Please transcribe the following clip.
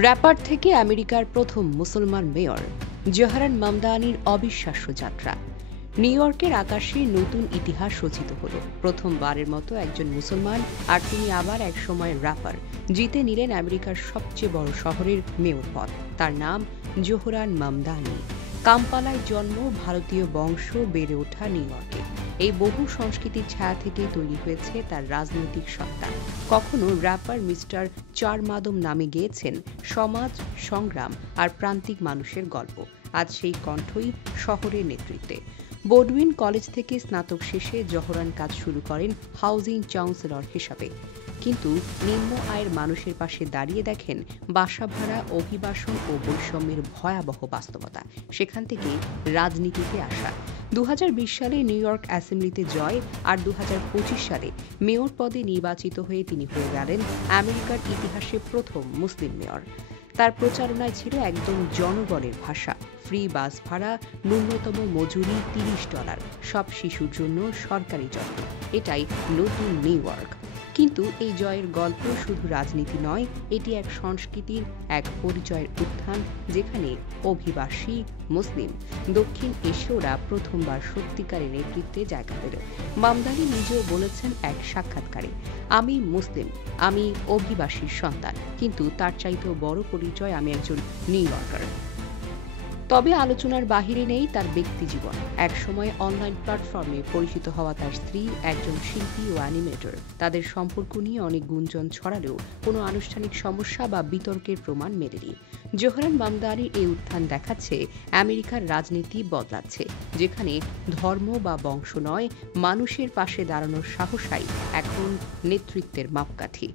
Wrapper থেকে আমেরিকার প্রথম মুসলমান মেয়র জোহরান মামদানির অবিশ্বাস্য যাত্রা। নিউ ইয়র্কের আকাশে নতুন ইতিহাস রচিত হলো। প্রথমবারের মতো একজন মুসলমান, আর তিনি আবার এক সময় র্যাপার, জিতে নিলেন আমেরিকার সবচেয়ে বড় শহরের মেয়র পদ। তার নাম জোহরান মামদানি। কাম্পালায় জন্ম, ভারতীয় বংশ, বেড়ে ওঠা নিউ ইয়র্কে। এই বহু সংস্কৃতির ছায়া থেকে তৈরি হয়েছে তার রাজনৈতিক সত্তা। কখনো র্যাপার মিস্টার চারমাদম নামে গেয়েছেন সমাজ, সংগ্রাম আর প্রান্তিক মানুষের গল্প। আজ সেই কণ্ঠই শহরের নেতৃত্বে। বোডউইন কলেজ থেকে স্নাতক শেষে জোহরান কাজ শুরু করেন হাউজিং কাউন্সিলর হিসাবে। কিন্তু নিম্ন আয়ের মানুষের পাশে দাঁড়িয়ে দেখেন বাসা ভাড়া, অভিবাসন ও বৈষম্যের ভয়াবহ বাস্তবতা। সেখান থেকে রাজনীতিতে আসা। 2020 সালে নিউ ইয়র্ক অ্যাসেম্বলিতে জয়, আর 2025 সালে মেয়র পদে নির্বাচিত হয়ে তিনি হয়ে গেলেন আমেরিকার ইতিহাসে প্রথম মুসলিম মেয়র। তার প্রচারণায় ছিল একদম জনগণের ভাষা। ফ্রি বাস ভাড়া, ন্যূনতম মজুরি $30, সব শিশুর জন্য সরকারি যত্ন। এটাই নতুন নিউ ইয়র্ক। কিন্তু এই জয়ের গল্প শুধু রাজনীতি নয়, এটি এক সংস্কৃতির, এক পরিচয়ের উত্থান, যেখানে অভিবাসী, মুসলিম, দক্ষিণ এশীয়রা প্রথমবার সত্যিকারের নেতৃত্বে জায়গা পেল। মামদানি নিজেও বলেছেন এক সাক্ষাৎকারে, আমি মুসলিম, আমি অভিবাসীর সন্তান, কিন্তু তার চাইতেও বড় পরিচয়, আমি একজন নিউ ইয়র্কার। তবে আলোচনার বাহিরে নেই তার ব্যক্তি জীবন। একসময় অনলাইন প্ল্যাটফর্মে পরিচিত হওয়া তার স্ত্রী একজন শিল্পী ও অ্যানিমেটর। তাদের সম্পর্ক নিয়ে অনেক গুঞ্জন ছড়ালেও কোনো আনুষ্ঠানিক সমস্যা বা বিতর্কের প্রমাণ মেলেনি। জোহরান মামদানির এই উত্থান দেখাচ্ছে আমেরিকার রাজনীতি বদলাচ্ছে, যেখানে ধর্ম বা বংশ নয়, মানুষের পাশে দাঁড়ানোর সাহসাই এখন নেতৃত্বের মাপকাঠি।